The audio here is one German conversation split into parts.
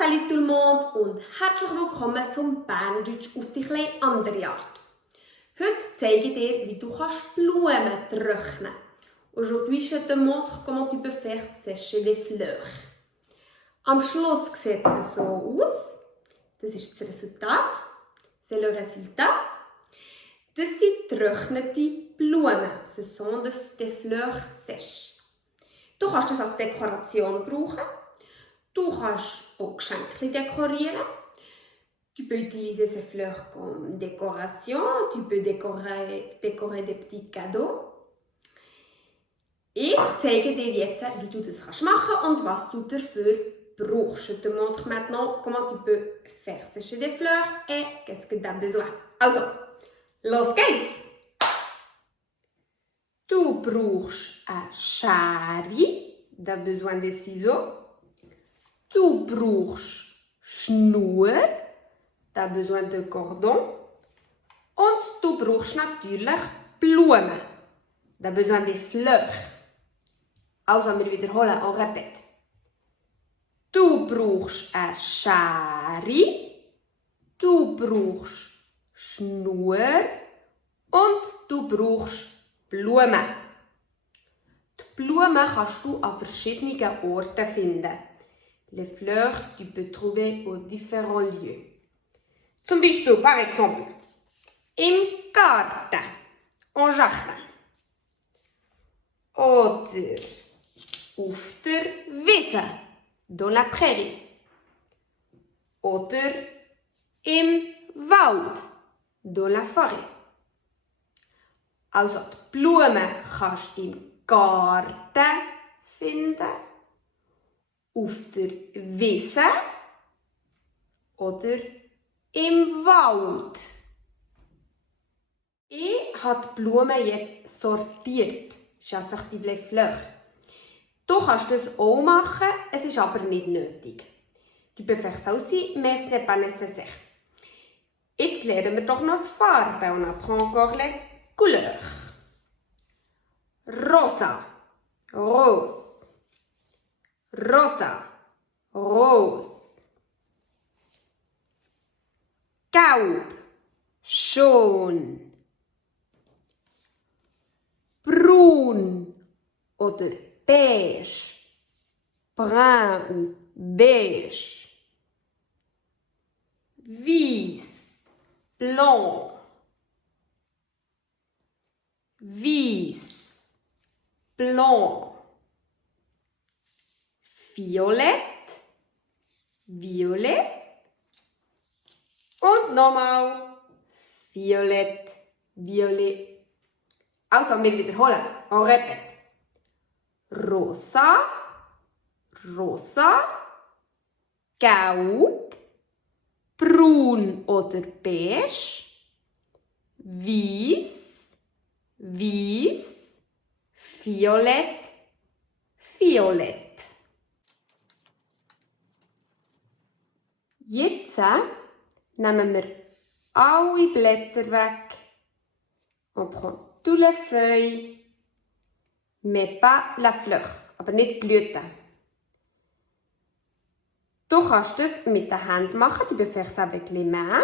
Salut tout le monde und herzlich willkommen zum Berndeutsch auf die etwas andere Art. Heute zeige ich dir, wie du Blumen trocknen kannst. Aujourd'hui, je te montre comment tu peux faire sécher les fleurs. Am Schluss sieht es so aus. Das ist das Resultat. C'est le résultat. Das sind getrocknete Blumen. Ce sont des fleurs sèches. Du kannst das als Dekoration brauchen. Du kannst auch Geschenke dekorieren. Tu peux utiliser ces fleurs comme décoration. Tu peux décorer des petits cadeaux. Ich zeige dir jetzt, wie du das machen kannst und was du dafür brauchst. Je te montre maintenant comment tu peux faire sécher des fleurs et qu'est-ce que tu as besoin. Also, los geht's! Du brauchst eine Schere. Tu as besoin des ciseaux. Du brauchst Schnur. Tu as besoin de cordon. Und du brauchst natürlich Blumen. Tu as besoin des fleurs. Also, wir wiederholen, on répète. Du brauchst eine Schere. Du brauchst Schnur. Und du brauchst Blumen. Die Blumen kannst du an verschiedenen Orten finden. Les fleurs, tu peux trouver aux différents lieux. Zum Beispiel, par exemple, im Garten, en jardin. Oder auf der Wiese, dans la prairie. Oder im Wald, dans la forêt. Also, die Blumen kannst du im Garten finden, auf der Wiese oder im Wald. Ich habe die Blumen jetzt sortiert. J'ai sorti les fleurs. Du kannst das auch machen, es ist aber nicht nötig. Tu peux faire ça aussi, mais ce n'est pas nécessaire. Jetzt lernen wir doch noch die Farbe. On apprend encore les couleurs. Rosa, rose. Rosa, rose. Gelb, schon. Braun oder beige. Brun ou beige. Weiß, blanc. Weiß, blanc. Violett, violet. Und nochmal violett, violet. Also, wir wiederholen. On répète. Rosa, rosa, gelb, braun oder beige, weiß, weiß, violett, violett. Jetzt nehmen wir alle Blätter weg. On prend tous les feuilles, mais pas la fleur, aber nicht die Blüten. Du kannst das mit den Händen machen, tu peux faire ça avec les mains.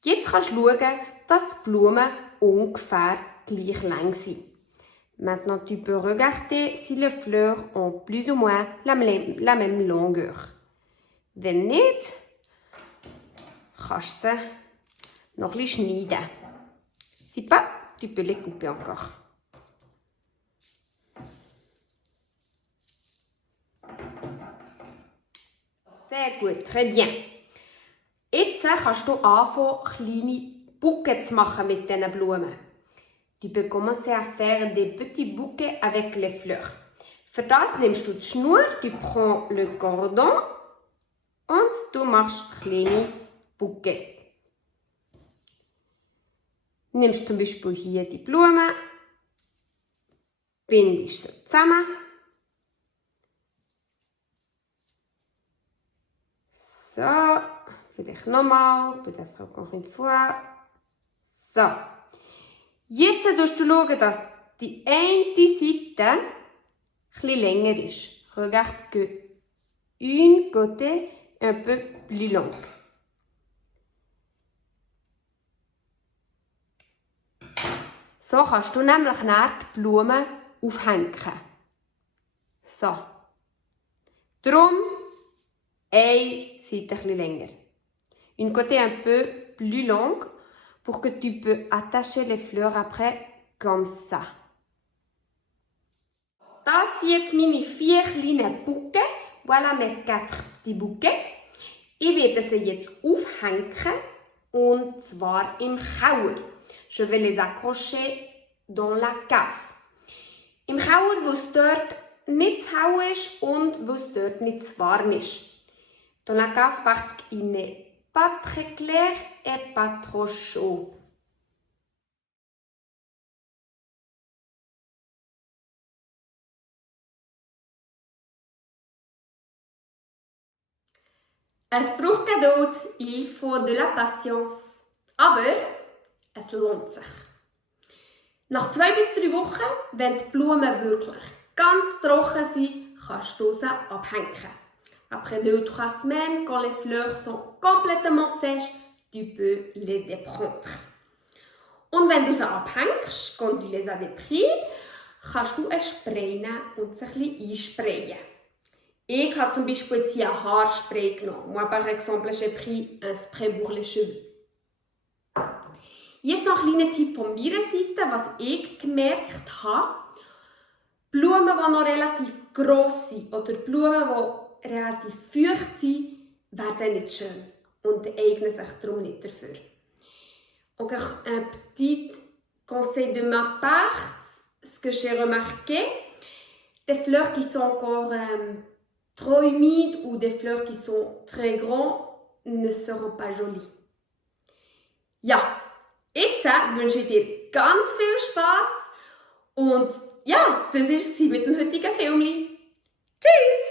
Jetzt kannst du schauen, dass die Blumen ungefähr gleich lang sind. Maintenant, tu peux regarder si les fleurs ont plus ou moins la même longueur. Wenn nicht, kannst du sie noch ein bisschen schneiden. Si pas, tu peux les couper encore. Sehr gut, très bien. Jetzt kannst du anfangen, kleine Bouquets zu machen mit diesen Blumen. Tu peux commencer à faire des petits bouquets avec les fleurs. Für das nimmst du die Schnur, tu prends le cordon und du machst kleine Bouquets. Nimmst zum Beispiel hier die Blume, bindest sie zusammen So, vielleicht nochmal, peut-être encore une fois. So. Jetzt musst du schauen, dass die eine Seite etwas länger ist. Regarde que une côté un peu plus long. So kannst du nämlich nachher die Blumen aufhängen. So. Darum eine Seite etwas länger. Une côté un peu plus longue pour que tu peux attacher les fleurs après comme ça. Das sind jetzt meine 4 kleinen Bouquets. Voilà mes 4 petits bouquets. Ich werde sie jetzt aufhängen und zwar im Kauer. Je vais les accrocher dans la cave. Im Kauer, wo es dort nicht zu hell ist und wo es dort nicht zu warm ist. Dans la cave parce qu'il n'est pas très clair et pas trop chaud. Es braucht Geduld, il faut de la patience. Aber es lohnt sich. Nach 2 bis 3 Wochen, wenn die Blumen wirklich ganz trocken sind, kannst du sie abhängen. Après 2 ou 3 semaines, quand les fleurs sont complètement sèches, tu peux les déprendre. Und wenn du sie abhängst, quand tu les as dépris, kannst du ein Spray nehmen und sie ein bisschen einsprayen. Ich habe zum Beispiel jetzt hier ein Haarspray genommen. Moi, par exemple, j'ai pris un spray pour les cheveux. Jetzt noch ein kleiner Tipp von meiner Seite, was ich gemerkt habe. Blumen, die noch relativ gross sind oder Blumen, die relativ feucht sind, werden nicht schön und eignen sich darum nicht dafür. Encore un petit conseil de ma part, ce que j'ai remarqué, des fleurs qui sont encore trop humides ou des fleurs qui sont très grandes ne seront pas jolies. Ja, jetzt wünsche ich dir ganz viel Spaß und ja, das war es mit dem heutigen Film. Tschüss!